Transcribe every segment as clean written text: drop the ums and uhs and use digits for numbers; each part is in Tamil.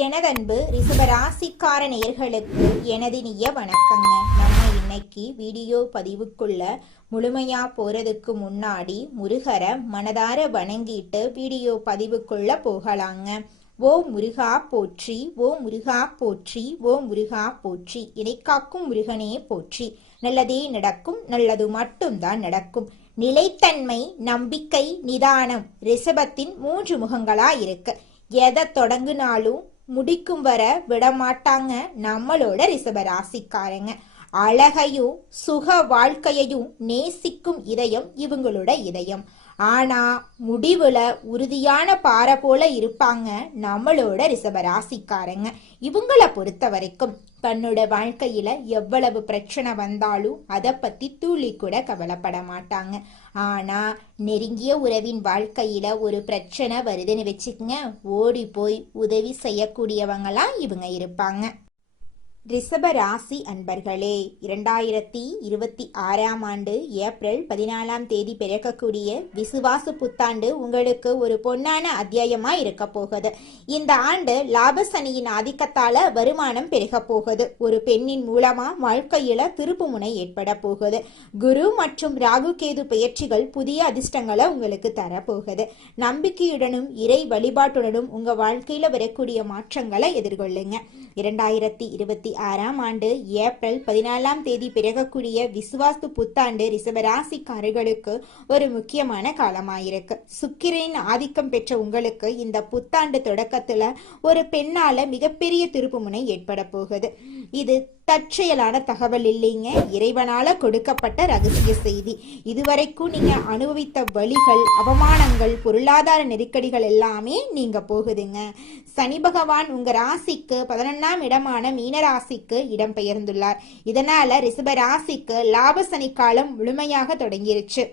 எனதன்பு ரிஷபராசிக்கார நேயர்களுக்கு எனது இனிய வணக்கங்க. நம்ம இன்னைக்கு வீடியோ பதிவுக்குள்ள முழுமையா போறதுக்கு முன்னாடி முருகரை மனதார வணங்கிட்டு வீடியோ பதிவுக்குள்ள போகலாங்க. ஓ முருகா போற்றி, ஓ முருகா போற்றி, ஓ முருகா போற்றி, இணைக்காக்கும் முருகனே போற்றி. நல்லதே நடக்கும், நல்லது மட்டும்தான் நடக்கும். நிலைத்தன்மை, நம்பிக்கை, நிதானம் ரிஷபத்தின் 3 முகங்களா இருக்கு. எதை தொடங்குனாலும் முடிக்கும் வர விடமாட்டாங்க நம்மளோட ரிஷபராசிக்காரங்க. அழகையும் சுக வாழ்க்கையையும் நேசிக்கும் இதயம் இவங்களோட இதயம். ஆனா முடிவுல உறுதியான பாறை போல இருப்பாங்க நம்மளோட ரிஷபராசிக்காரங்க. இவங்கள பொறுத்த வரைக்கும் தன்னோட வாழ்க்கையில எவ்வளவு பிரச்சனை வந்தாலும் அதை பத்தி துளி கூட கவலைப்பட மாட்டாங்க. ஆனா நெருங்கிய உறவின் வாழ்க்கையில ஒரு பிரச்சனை வருதுன்னு வச்சுக்கங்க, ஓடி போய் உதவி செய்யக்கூடியவங்களா இவங்க இருப்பாங்க. ரிஷப ராசி அன்பர்களே, 2026ஆம் ஆண்டு ஏப்ரல் 14ஆம் தேதி பிறக்கக்கூடிய விசுவாச புத்தாண்டு உங்களுக்கு ஒரு பொன்னான அத்தியாயமா இருக்க போகுது. இந்த ஆண்டு லாபசனியின் ஆதிக்கத்தால வருமானம் பெருக போகுது. ஒரு பெண்ணின் மூலமா வாழ்க்கையில திருப்பு முனை ஏற்பட போகுது. குரு மற்றும் ராகு கேது பெயர்ச்சிகள் புதிய அதிர்ஷ்டங்களை உங்களுக்கு தரப்போகுது. நம்பிக்கையுடனும் இறை வழிபாட்டுடனும் உங்க வாழ்க்கையில வரக்கூடிய மாற்றங்களை எதிர்கொள்ளுங்க. 2026ஆம் ஆண்டு ஏப்ரல் 14ஆம் தேதி பிறக்கக்கூடிய விசுவாச புத்தாண்டு ரிஷபராசிக்காரர்களுக்கு ஒரு முக்கியமான காலமாயிருக்கு. சுக்கிரனின் ஆதிக்கம் பெற்ற உங்களுக்கு இந்த புத்தாண்டு தொடக்கத்துல ஒரு பெண்ணால மிகப்பெரிய திருப்புமுனை ஏற்பட போகுது. இது தற்செயலான தகவல் இல்லைங்க, இறைவனால கொடுக்கப்பட்ட ரகசிய செய்தி. இதுவரைக்கும் நீங்க அனுபவித்த வலிகள், அவமானங்கள், பொருளாதார நெருக்கடிகள் எல்லாமே நீங்க போகுதுங்க. சனி பகவான் உங்க ராசிக்கு 11ஆம் இடமான மீன ராசிக்கு இடம் பெயர்ந்துள்ளார். இதனால ரிஷப ராசிக்கு லாப சனி காலம் முழுமையாக தொடங்கிருச்சு.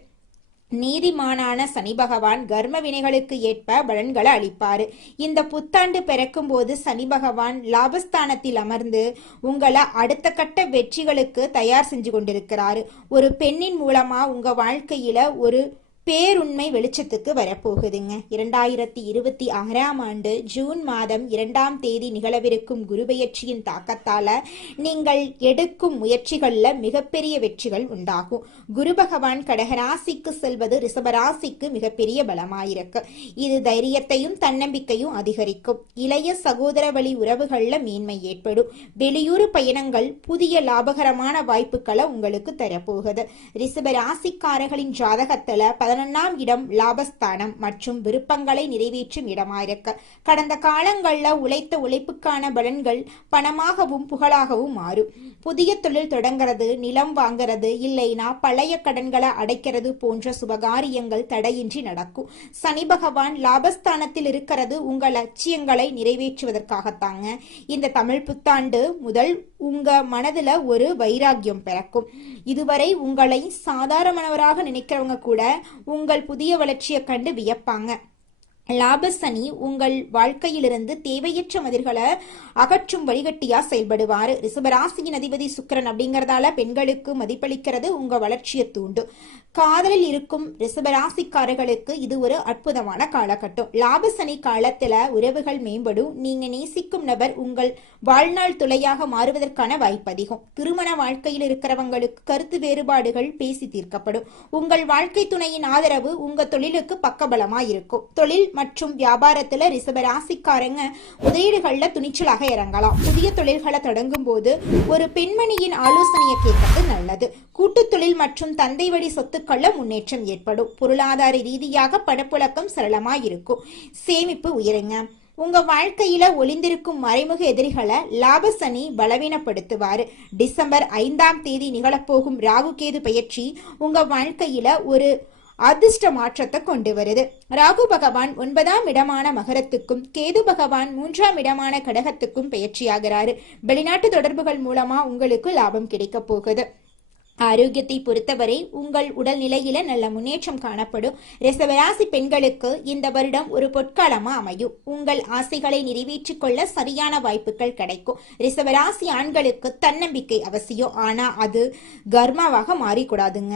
நீதிமானான சனி பகவான் கர்ம வினைகளுக்கு ஏற்ப பலன்களை அளிப்பாரு. இந்த புத்தாண்டு பிறக்கும் போது சனி பகவான் லாபஸ்தானத்தில் அமர்ந்து உங்களை அடுத்த கட்ட வெற்றிகளுக்கு தயார் செஞ்சு கொண்டிருக்கிறாரு. ஒரு பெண்ணின் மூலமா உங்க வாழ்க்கையில ஒரு பேருண்மை வெளிச்சத்துக்கு வரப்போகுதுங்க. 2026ஆம் ஆண்டு ஜூன் மாதம் 2ஆம் தேதி நிகழவிருக்கும் குருபெயர்ச்சியின் தாக்கத்தால நீங்கள் எடுக்கும் முயற்சிகள்ல மிகப்பெரிய வெற்றிகள் உண்டாகும். குரு பகவான் கடகராசிக்கு செல்வது ரிஷபராசிக்கு மிகப்பெரிய பலமாயிருக்கு. இது தைரியத்தையும் தன்னம்பிக்கையும் அதிகரிக்கும். இளைய சகோதர வழி உறவுகள்ல மேன்மை ஏற்படும். வெளியூர் பயணங்கள் புதிய லாபகரமான வாய்ப்புகளை உங்களுக்கு தரப்போகுது. ரிஷபராசிக்காரர்களின் ஜாதகத்துல 11ஆம் இடம் லாபஸ்தானம் மற்றும் விருப்பங்களை நிறைவேற்றும் இடமாயிருக்கு. கடந்த காலங்கள்ல உழைத்த உழைப்புக்கான பலன்கள் பணமாகவும் புகழாகவும் மாறும். புதிய தொழில் தொடங்கிறது, நிலம் வாங்கிறது, இல்லைனா பழைய கடன்களை அடைக்கிறது போன்ற சுபகாரியங்கள் தடையின்றி நடக்கும். சனி பகவான் லாபஸ்தானத்தில் இருக்கிறது உங்கள் லட்சியங்களை நிறைவேற்றுவதற்காகத்தாங்க. இந்த தமிழ் புத்தாண்டு முதல் உங்க மனதுல ஒரு வைராக்கியம் பிறக்கும். இதுவரை உங்களை சாதாரணமானவராக நினைக்கிறவங்க கூட உங்கள் புதிய வளர்ச்சியை கண்டு வியப்பாங்க. லாபசனி உங்கள் வாழ்க்கையிலிருந்து தேவையற்ற மதில்களை அகற்றும் வழிகட்டியா செயல்படுவாரு. ரிஷபராசியின் அதிபதி சுக்கிரன் அப்படிங்கறதால பெண்களுக்கு மதிப்பளிக்கிறது உங்க வளர்ச்சியை தூண்டும். காதலில் இருக்கும் ரிஷபராசிக்காரர்களுக்கு இது ஒரு அற்புதமான காலகட்டம். லாபசனி காலத்துல உறவுகள் மேம்படும். நீங்க நேசிக்கும் நபர் உங்கள் வாழ்நாள் துளையாக மாறுவதற்கான வாய்ப்பு அதிகம். திருமண வாழ்க்கையில் இருக்கிறவங்களுக்கு கருத்து வேறுபாடுகள் பேசி தீர்க்கப்படும். உங்கள் வாழ்க்கை துணையின் ஆதரவு உங்க தொழிலுக்கு பக்கபலமா இருக்கும். தொழில் மற்றும் வியாபாரத்துல ரிஷபராசிக்காரங்க முதலீடுகள்ல துணிச்சலாக இறங்கலாம். புதிய தொழில்களை தொடங்கும் போது ஒரு பெண்மணியின் ஆலோசனையை கேட்பது நல்லது. கூட்டு தொழில் மற்றும் தந்தை வழி சொத்துக்கள்ல முன்னேற்றம் ஏற்படும். பொருளாதார ரீதியாக பணப்புழக்கம் சரளமாய் இருக்கும். சேமிப்பு உயருங்க. உங்க வாழ்க்கையில ஒளிந்திருக்கும் மறைமுக எதிரிகளை லாபசனி பலவீனப்படுத்துவாரு. டிசம்பர் 5ஆம் தேதி நிகழப்போகும் ராகு கேது பெயர்ச்சி உங்க வாழ்க்கையில ஒரு அதிர்ஷ்ட மாற்றத்தை கொண்டு வருது. ராகு பகவான் 9ஆம் இடமான மகரத்துக்கும் கேது பகவான் 3ஆம் இடமான கடகத்துக்கும் பெயர்ச்சியாகிறாரு. வெளிநாட்டு தொடர்புகள் மூலமா உங்களுக்கு லாபம் கிடைக்க போகுது. ஆரோக்கியத்தை பொறுத்தவரை உங்கள் உடல்நிலையில நல்ல முன்னேற்றம் காணப்படும். ரிஷபராசி பெண்களுக்கு இந்த வருடம் ஒரு பொற்காலமா அமையும். உங்கள் ஆசைகளை நிறைவேற்றிக் கொள்ள சரியான வாய்ப்புகள் கிடைக்கும். ரிஷபராசி ஆண்களுக்கு தன்னம்பிக்கை அவசியம், ஆனா அது கர்மாவாக மாறிக்கூடாதுங்க.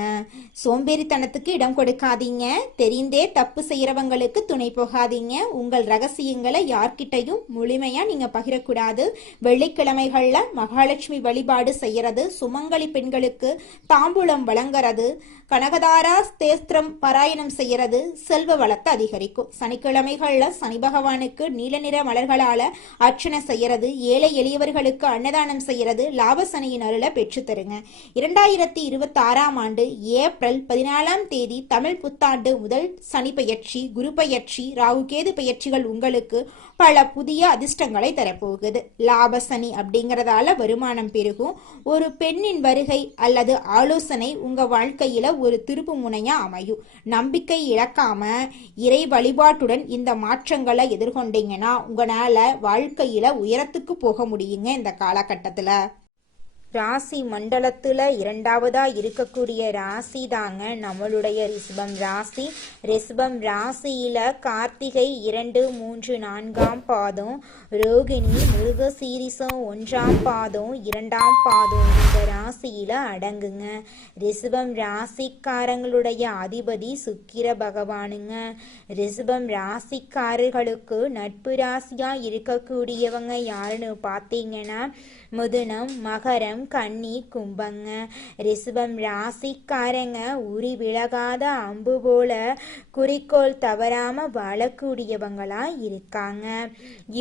சோம்பேறித்தனத்துக்கு இடம் கொடுக்காதீங்க. தெரிந்தே தப்பு செய்யறவங்களுக்கு துணை போகாதீங்க. உங்கள் ரகசியங்களை யார்கிட்டையும் முழுமையா நீங்க பகிரக்கூடாது. வெள்ளிக்கிழமைகள்ல மகாலட்சுமி வழிபாடு செய்யறது, சுமங்கலி பெண்களுக்கு தாம்பூலம் வழங்குறது, கனகதாரா ஸ்தோத்திரம் பாராயணம் செய்யறது செல்வ வளத்தை அதிகரிக்கும். சனிக்கிழமைகள்ல சனி பகவானுக்கு நீல நிற மலர்களால அர்ச்சனை செய்யறது, ஏழை எளியவர்களுக்கு அன்னதானம் செய்யறது லாப சனியின் அருளை பெற்று தருங்க. 2026ஆம் ஆண்டு ஏப்ரல் 14ஆம் தேதி தமிழ் புத்தாண்டு முதல் சனி பெயர்ச்சி, குரு பெயர்ச்சி, ராகு கேது பெயர்ச்சிகள் உங்களுக்கு பல புதிய அதிர்ஷ்டங்களை தரப்போகுது. லாப சனி அப்படிங்கறதால வருமானம் பெருகும். ஒரு பெண்ணின் வருகை அல்லது ஆலோசனை உங்க வாழ்க்கையில ஒரு திருப்பு முனையா அமையும். நம்பிக்கை இழக்காம இறை வழிபாட்டுடன் இந்த மாற்றங்களை எதிர்கொண்டீங்கன்னா உங்களால வாழ்க்கையில உயரத்துக்கு போக முடியுங்க. இந்த காலகட்டத்துல ராசி மண்டலத்துல இரண்டாவதா இருக்கக்கூடிய ராசி தாங்க நம்மளுடைய ரிஷபம் ராசி. ரிஷபம் ராசியில கார்த்திகை 2, 3, 4ஆம் பாதம், ரோகிணி, மிருகசீரிசம் 1ஆம் பாதம், 2ஆம் பாதம் இந்த ராசியில அடங்குங்க. ரிஷபம் ராசிக்காரங்களுடைய அதிபதி சுக்கிர பகவானுங்க. ரிஷபம் ராசிக்காரர்களுக்கு நட்பு ராசியா இருக்கக்கூடியவங்க யாருன்னு பார்த்தீங்கன்னா மிதுனம், மகரம், கன்னி, கும்பங்க. ரிஷபம் ராசிக்காரங்க உரி விலகாத அம்பு போல குறிக்கோள் தவறாம வாழக்கூடியவங்களா இருக்காங்க.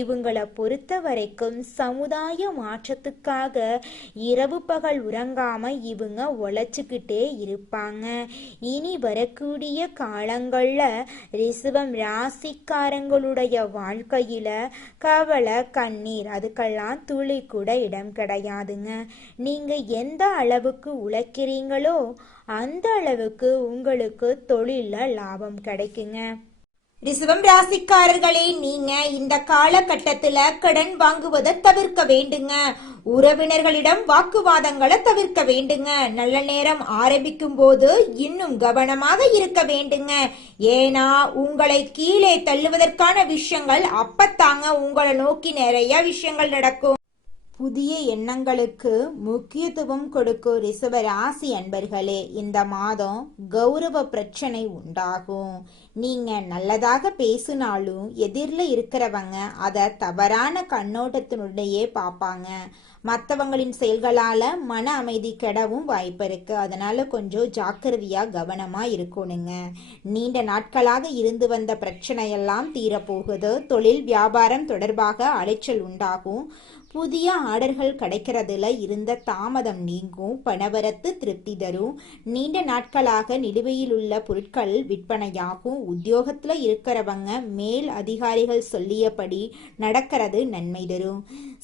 இவங்களை பொறுத்த வரைக்கும் சமுதாய மாற்றத்துக்காக இரவு பகல் உறங்காம இவங்க உழைச்சுக்கிட்டே இருப்பாங்க. இனி வரக்கூடிய காலங்கள்ல ரிஷபம் ராசிக்காரங்களுடைய வாழ்க்கையில கவலை, கண்ணீர் அதுக்கெல்லாம் துளி கூட இடம் கிடையாதுங்க. நீங்க எந்த அளவுக்கு உழைக்கிறீங்களோ அந்த அளவுக்கு உங்களுக்கு தொழில லாபம் கிடைக்குங்க. ரிஷபம் ராசிக்காரர்களே, நீங்க இந்த காலகட்டத்துல கடன் வாங்குவதை தவிர்க்க வேண்டுங்க. உறவினர்களிடம் வாக்குவாதங்களை தவிர்க்க வேண்டுங்க. நல்ல நேரம் ஆரம்பிக்கும் போது இன்னும் கவனமாக இருக்க வேண்டுங்க. ஏன்னா உங்களை கீழே தள்ளுவதற்கான விஷயங்கள் அப்பத்தாங்க உங்களை நோக்கி நிறைய விஷயங்கள் நடக்கும். புதிய எண்ணங்களுக்கு முக்கியத்துவம் கொடுக்கும் ரிஷப ராசி அன்பர்களே, இந்த மாதம் கௌரவ பிரச்சனை உண்டாகும். நீங்க நல்லதாக பேசினாலும் எதிரில் இருக்கிறவங்க அதை தவறான கண்ணோட்டத்தினுடையே பார்ப்பாங்க. மற்றவங்களின் செயல்களால மன அமைதி கெடவும் வாய்ப்பு இருக்கு. அதனால கொஞ்சம் ஜாக்கிரதையா கவனமா இருக்கணுங்க. நீண்ட நாட்களாக இருந்து வந்த பிரச்சனையெல்லாம் தீரப்போகுது. தொழில் வியாபாரம் தொடர்பாக அலைச்சல் உண்டாகும். புதிய ஆர்டர்கள் கிடைக்கிறதுல இருந்த தாமதம் நீங்கும். பணவரத்து திருப்தி தரும். நீண்ட நாட்களாக நிலுவையில் உள்ள பொருட்கள் விற்பனையாகும். உத்தியோகத்துல இருக்கிறவங்க மேல் அதிகாரிகள் சொல்லியபடி நடக்கிறது நன்மை தரும்.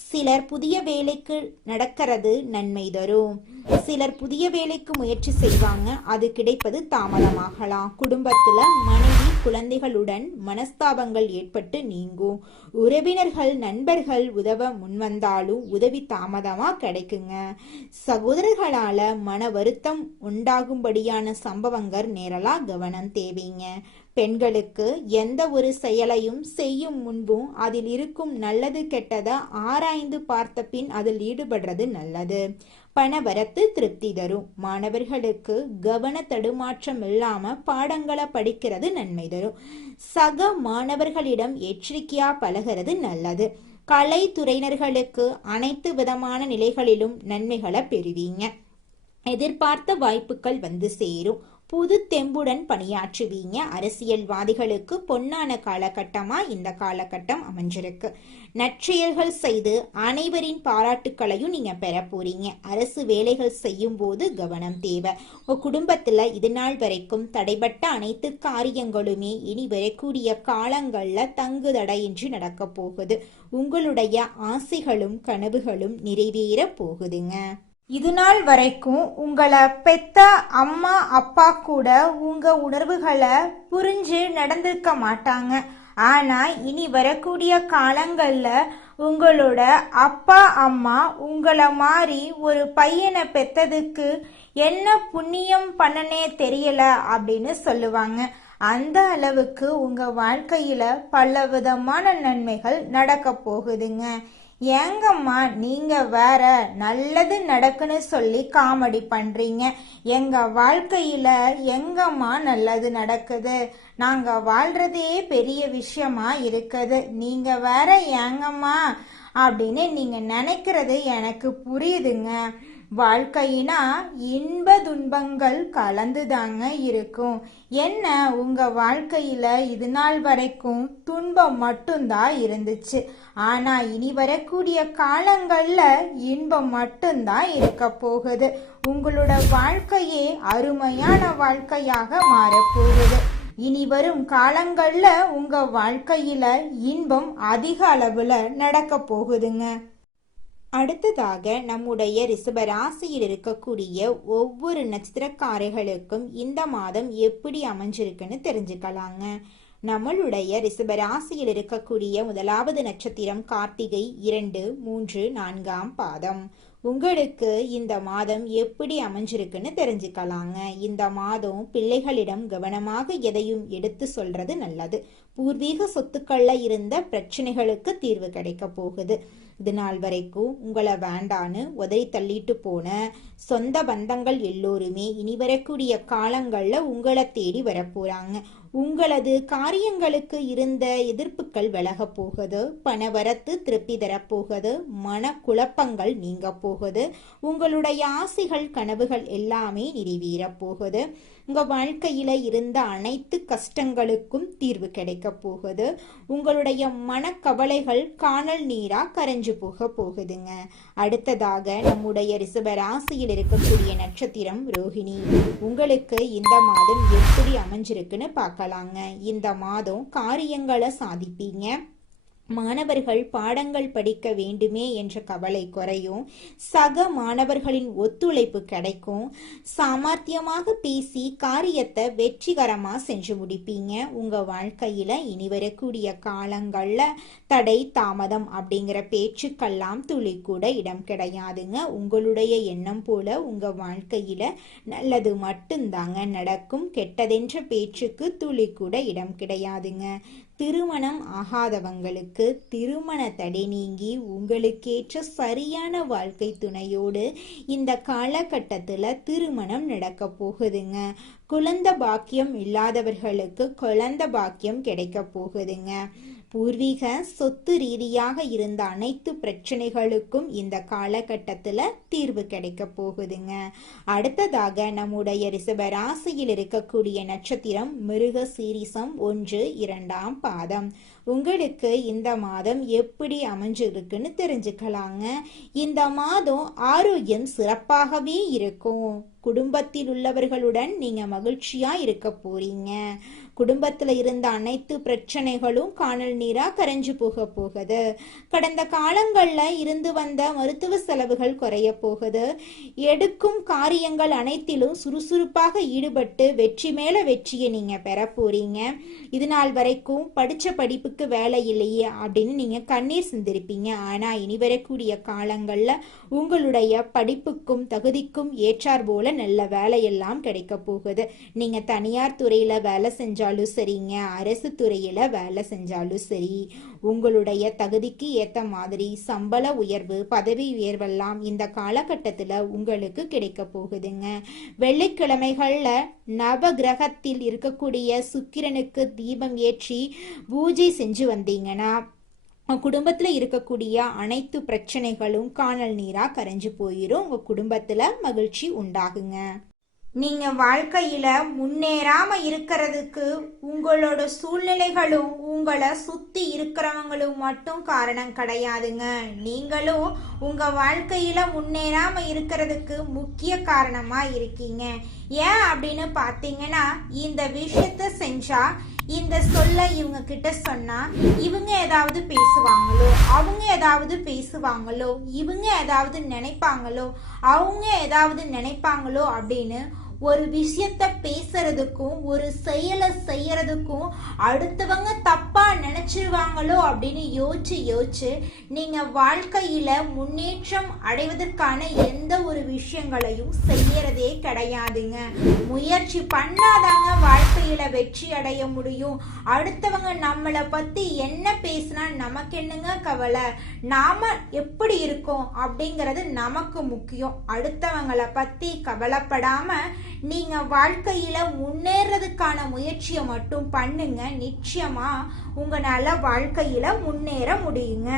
சிலர் புதிய வேலைக்கு நடக்கிறது நன்மை தரும். சிலர் புதிய வேலைக்கு முயற்சி செய்வாங்க, அது கிடைப்பது தாமதமாகலாம். குடும்பத்துல மனைவி குழந்தைகளுடன் மனஸ்தாபங்கள் ஏற்பட்டு நீங்கும். உறவினர்கள் நண்பர்கள் உதவ முன்வந்தாலும் உதவி தாமதமா கிடைக்குங்க. சகோதரர்களால மன வருத்தம் உண்டாகும்படியான சம்பவங்கள் நேரலா கவனம் தேவைங்க. பெண்களுக்கு எந்த ஒரு செயலையும் செய்யும் முன்பும் அதில் இருக்கும் நல்லது கெட்டதை ஆராய்ந்து பார்த்த பின் அதில் ஈடுபடுறது நல்லது. பணவரத்து திருப்தி தரும். மாணவர்களுக்கு கவன தடுமாற்றம் இல்லாம பாடங்களை படிக்கிறது நன்மை தரும். சக மாணவர்களிடம் எச்சரிக்கையா பழகிறது நல்லது. கலைத்துறையினர்களுக்கு அனைத்து விதமான நிலைகளிலும் நன்மைகளை பெறுவீங்க. எதிர்பார்த்த வாய்ப்புகள் வந்து சேரும். புது தெம்புடன் பணியாற்றுவீங்க. அரசியல்வாதிகளுக்கு பொன்னான காலகட்டமா இந்த காலகட்டம் அமைஞ்சிருக்கு. நற்செயல்கள் செய்து அனைவரின் பாராட்டுக்களையும் நீங்க பெற போறீங்க. அரசு வேலைகள் செய்யும் போது கவனம் தேவை. உங்க குடும்பத்துல இது நாள் வரைக்கும் தடைபட்ட அனைத்து காரியங்களுமே இனி வரக்கூடிய காலங்கள்ல தங்கு தடையின்றி நடக்க போகுது. உங்களுடைய ஆசைகளும் கனவுகளும் நிறைவேற போகுதுங்க. இது நாள் வரைக்கும் உங்களை பெத்த அம்மா அப்பா கூட உங்க உணர்வுகளை புரிஞ்சு நடந்திருக்க மாட்டாங்க. ஆனா இனி வரக்கூடிய காலங்கள்ல உங்களோட அப்பா அம்மா உங்களை மாதிரி ஒரு பையனை பெத்ததுக்கு என்ன புண்ணியம் பண்ணனே தெரியல அப்படின்னு சொல்லுவாங்க. அந்த அளவுக்கு உங்க வாழ்க்கையில பல விதமான நன்மைகள் நடக்க போகுதுங்க. ஏங்கம்மா நீங்க வேற நல்லது நடக்குன்னு சொல்லி காமெடி பண்றீங்க? எங்க வாழ்க்கையில எங்கம்மா நல்லது நடக்குது? நாங்க வாழ்றதே பெரிய விஷயமா இருக்குது, நீங்க வேற ஏங்கம்மா அப்படின்னு நீங்க நினைக்கிறது எனக்கு புரியுதுங்க. வாழ்க்கையினா இன்ப துன்பங்கள் கலந்துதாங்க இருக்கும். என்ன உங்க வாழ்க்கையில இது நாள் வரைக்கும் துன்பம் மட்டும்தான் இருந்துச்சு, ஆனா இனி வரக்கூடிய காலங்கள்ல இன்பம் மட்டும்தான் இருக்க போகுது. உங்களோட வாழ்க்கையே அருமையான வாழ்க்கையாக மாறப்போகுது. இனி வரும் காலங்கள்ல உங்க வாழ்க்கையில இன்பம் அதிக அளவுல நடக்க போகுதுங்க. அடுத்ததாக நம்முடைய ரிஷப ராசியில் இருக்கக்கூடிய ஒவ்வொரு நட்சத்திரக்காரர்களுக்கும் இந்த மாதம் எப்படி அமைஞ்சிருக்குன்னு தெரிஞ்சுக்கலாங்க. நம்மளுடைய ரிஷப ராசியில் இருக்கக்கூடிய முதலாவது நட்சத்திரம் கார்த்திகை 2, 3, 4ஆம் பாதம். உங்களுக்கு இந்த மாதம் எப்படி அமைஞ்சிருக்குன்னு தெரிஞ்சுக்கலாங்க. இந்த மாதம் பிள்ளைகளிடம் கவனமாக எதையும் எடுத்து சொல்றது நல்லது. பூர்வீக சொத்துக்கள்ல இருந்த பிரச்சனைகளுக்கு தீர்வு கிடைக்க போகுது. இது நாள் வரைக்கும் உங்களை வேண்டான்னு உதறி தள்ளிட்டு போன சொந்த பந்தங்கள் எல்லோருமே இனி வரக்கூடிய காலங்கள்ல உங்களை தேடி வரப்போறாங்க. உங்களது காரியங்களுக்கு இருந்த எதிர்ப்புகள் விலக போகுது. பணவரத்து திருப்தி தரப்போகுது. மன குழப்பங்கள் நீங்க போகுது. உங்களுடைய ஆசைகள் கனவுகள் எல்லாமே நிறைவேற போகுது. உங்க வாழ்க்கையில இருந்த அனைத்து கஷ்டங்களுக்கும் தீர்வு கிடைக்க போகுது. உங்களுடைய மனக்கவலைகள் காணல் நீரா கரைஞ்சு போக போகுதுங்க. அடுத்ததாக நம்முடைய ரிஷப ராசியில் இருக்கக்கூடிய நட்சத்திரம் ரோஹிணி. உங்களுக்கு இந்த மாதம் எப்படி அமைஞ்சிருக்குன்னு பார்க்கலாங்க. இந்த மாதம் காரியங்களை சாதிப்பீங்க. மாணவர்கள் பாடங்கள் படிக்க வேண்டுமே என்ற கவலை குறையும். சக மாணவர்களின் ஒத்துழைப்பு கிடைக்கும். சாமர்த்தியமாக பேசி காரியத்தை வெற்றிகரமா செஞ்சு முடிப்பீங்க. உங்க வாழ்க்கையில இனி வரக்கூடிய காலங்கள்ல தடை தாமதம் அப்படிங்கிற பேச்சுக்கெல்லாம் துளி கூட இடம் கிடையாதுங்க. உங்களுடைய எண்ணம் போல உங்க வாழ்க்கையில நல்லது மட்டும்தாங்க நடக்கும். கெட்டதென்ற பேச்சுக்கு துளி கூட இடம் கிடையாதுங்க. திருமணம் ஆகாதவங்களுக்கு திருமண தடை நீங்கி உங்களுக்கேற்ற சரியான வாழ்க்கை துணையோடு இந்த காலகட்டத்தில் திருமணம் நடக்க போகுதுங்க. குழந்தை பாக்கியம் இல்லாதவர்களுக்கு குழந்தை பாக்கியம் கிடைக்க போகுதுங்க. பூர்வீக சொத்து ரீதியாக இருந்த அனைத்து பிரச்சனைகளுக்கும் இந்த காலகட்டத்தில் தீர்வு கிடைக்க போகுதுங்க. அடுத்ததாக நம்முடைய ரிஷப ராசியில் இருக்கக்கூடிய நட்சத்திரம் மிருக சீரிசம் 1, 2ஆம் பாதம். உங்களுக்கு இந்த மாதம் எப்படி அமைஞ்சிருக்குன்னு தெரிஞ்சுக்கலாங்க. இந்த மாதம் ஆரோக்கியம் சிறப்பாகவே இருக்கும். குடும்பத்தில் உள்ளவர்களுடன் நீங்க மகிழ்ச்சியா இருக்க போறீங்க. குடும்பத்துல இருந்த அனைத்து பிரச்சனைகளும் காணல் நீரா கரைஞ்சு போகுது. கடந்த காலங்கள்ல இருந்து வந்த மருத்துவ செலவுகள் குறைய போகுது. எடுக்கும் காரியங்கள் அனைத்திலும் சுறுசுறுப்பாக ஈடுபட்டு வெற்றி மேல வெற்றியை நீங்க பெற போறீங்க. இது நாள் வரைக்கும் படிச்ச படிப்புக்கு வேலை இல்லையே அப்படின்னு நீங்க கண்ணீர் சிந்திருப்பீங்க. ஆனா இனி வரக்கூடிய காலங்கள்ல உங்களுடைய படிப்புக்கும் தகுதிக்கும் ஏற்றார் போல நல்ல வேலையெல்லாம் கிடைக்க போகுது. நீங்க தனியார் துறையில வேலை செஞ்சாலும் சரிங்க, அரசு துறையில வேலை செஞ்சாலும் சரி, உங்களுடைய தகுதிக்கு ஏத்த மாதிரி சம்பள உயர்வு பதவி உயர்வெல்லாம் இந்த காலகட்டத்துல உங்களுக்கு கிடைக்க போகுதுங்க. வெள்ளிக்கிழமைகள்ல நவ கிரகத்தில் இருக்கக்கூடிய சுக்கிரனுக்கு தீபம் ஏற்றி பூஜை செஞ்சு வந்தீங்கன்னா குடும்பத்துல இருக்கக்கூடிய அனைத்து பிரச்சனைகளும் காணல் நீரா கரைஞ்சு போயிரும். உங்க குடும்பத்துல மகிழ்ச்சி உண்டாகுங்க. நீங்க வாழ்க்கையில முன்னேறாம இருக்கிறதுக்கு உங்களோட சூழ்நிலைகளும் உங்களை சுத்தி இருக்கிறவங்களும் மட்டும் காரணம் கிடையாதுங்க. நீங்களும் உங்க வாழ்க்கையில முன்னேறாம இருக்கிறதுக்கு முக்கிய காரணமா இருக்கீங்க. ஏன் அப்படின்னு பார்த்தீங்கன்னா, இந்த விஷயத்த செஞ்சா இந்த சொல்ல இவங்க கிட்ட சொன்னா இவங்க ஏதாவது பேசுவாங்களோ, அவங்க ஏதாவது பேசுவாங்களோ, இவங்க ஏதாவது நினைப்பாங்களோ, அவங்க ஏதாவது நினைப்பாங்களோ அப்படின்னு ஒரு விஷயத்த பேசுறதுக்கும் ஒரு செயலை செய்யறதுக்கும் அடுத்தவங்க தப்பா நினைச்சிருவாங்களோ அப்படின்னு யோசிச்சு நீங்க வாழ்க்கையில முன்னேற்றம் அடைவதற்கான எந்த ஒரு விஷயங்களையும் செய்யறதே கிடையாதுங்க. முயற்சி பண்ணாதாங்க வாழ்க்கையில வெற்றி அடைய முடியும். அடுத்தவங்க நம்மளை பத்தி என்ன பேசினா நமக்கு என்னங்க கவலை, நாம எப்படி இருக்கோம் அப்படிங்கிறது நமக்கு முக்கியம். அடுத்தவங்களை பத்தி கவலைப்படாம நீங்க வாழ்க்கையில முன்னேறதுக்கான முயற்சியை மட்டும் பண்ணுங்க. நிச்சயமா உங்களால வாழ்க்கையில முன்னேற முடியுங்க.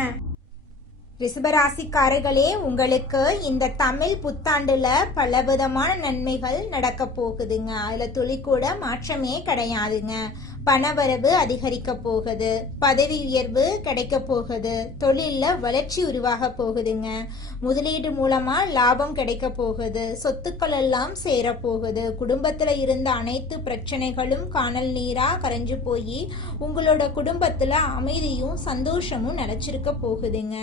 ரிஷபராசிக்காரர்களே, உங்களுக்கு இந்த தமிழ் புத்தாண்டுல பலவிதமான நன்மைகள் நடக்க போகுதுங்க. அதுல துளி கூட மாற்றமே கிடையாதுங்க. பணவரவு அதிகரிக்க போகுது, பதவி உயர்வு கிடைக்க போகுது, தொழில்ல வளர்ச்சி உருவாக போகுதுங்க. முதலீடு மூலமா லாபம் கிடைக்க போகுது, சொத்துக்கள் எல்லாம் சேர போகுது. குடும்பத்துல இருந்த அனைத்து பிரச்சனைகளும் காணல் நீரா கரைஞ்சு போய் உங்களோட குடும்பத்துல அமைதியும் சந்தோஷமும் நிலைச்சிருக்க போகுதுங்க.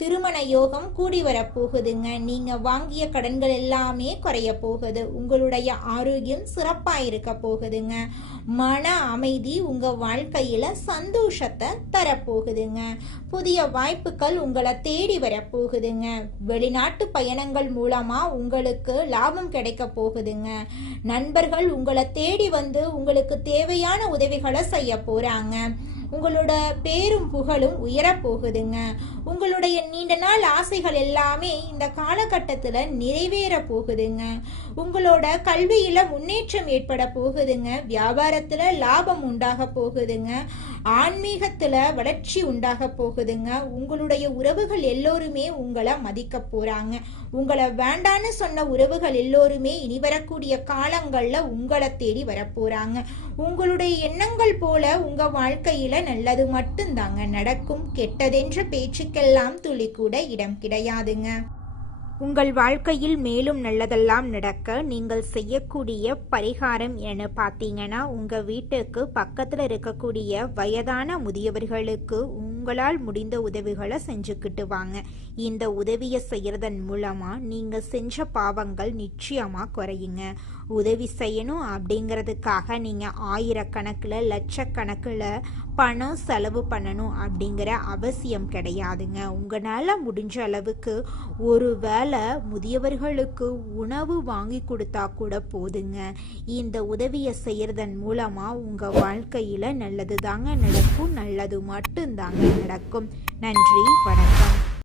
திருமண யோகம் கூடி வர போகுதுங்க. நீங்க வாங்கிய கடன்கள் எல்லாமே குறைய போகுது. உங்களுடைய ஆரோக்கியம் சிறப்பா இருக்க போகுதுங்க. மன அமைதி உங்க வாழ்க்கையில சந்தோஷத்தை தரப்போகுதுங்க. புதிய வாய்ப்புகள் உங்களை தேடி வர போகுதுங்க. வெளிநாட்டு பயணங்கள் மூலமா உங்களுக்கு லாபம் கிடைக்க போகுதுங்க. நண்பர்கள் உங்களை தேடி வந்து உங்களுக்கு தேவையான உதவிகளை செய்ய போறாங்க. உங்களோட பேரும் புகழும் உயரப்போகுதுங்க. உங்களுடைய நீண்ட நாள் ஆசைகள் எல்லாமே இந்த காலகட்டத்தில் நிறைவேற போகுதுங்க. உங்களோட கல்வியில முன்னேற்றம் ஏற்பட போகுதுங்க. வியாபாரத்துல லாபம் உண்டாக போகுதுங்க. ஆன்மீகத்துல வளர்ச்சி உண்டாக போகுதுங்க. உங்களுடைய உறவுகள் எல்லோருமே உங்களை மதிக்க போறாங்க. உங்களை வேண்டான்னு சொன்ன உறவுகள் எல்லோருமே இனி வரக்கூடிய காலங்கள்ல உங்களை தேடி வரப்போறாங்க. உங்களுடைய எண்ணங்கள் போல உங்க வாழ்க்கையில நல்லது மட்டும்தாங்க நடக்கும். கெட்டதென்ற பேச்சுக்கெல்லாம் துளி கூட இடம் கிடையாதுங்க. உங்கள் வாழ்க்கையில் மேலும் நல்லதெல்லாம் நடக்க நீங்கள் செய்யக்கூடிய பரிகாரம் என பார்த்தீங்கன்னா, உங்கள் வீட்டுக்கு பக்கத்தில் இருக்கக்கூடிய வயதான முதியவர்களுக்கு உங்களால் முடிந்த உதவிகளை செஞ்சுக்கிட்டு வாங்க. இந்த உதவியை செய்கிறதன் மூலமாக நீங்கள் செஞ்ச பாவங்கள் நிச்சயமாக குறையுங்க. உதவி செய்யணும் அப்படிங்கிறதுக்காக நீங்கள் ஆயிரக்கணக்கில் லட்சக்கணக்கில் பணம் செலவு பண்ணணும் அப்படிங்கிற அவசியம் கிடையாதுங்க. உங்களால் முடிஞ்ச அளவுக்கு ஒரு வேளை முதியவர்களுக்கு உணவு வாங்கி கொடுத்தா கூட போதுங்க. இந்த உதவியை செய்கிறதன் மூலமாக உங்கள் வாழ்க்கையில் நல்லது தாங்க நடக்கும். நல்லது மட்டும்தாங்க நடக்கும். நன்றி, வணக்கம்.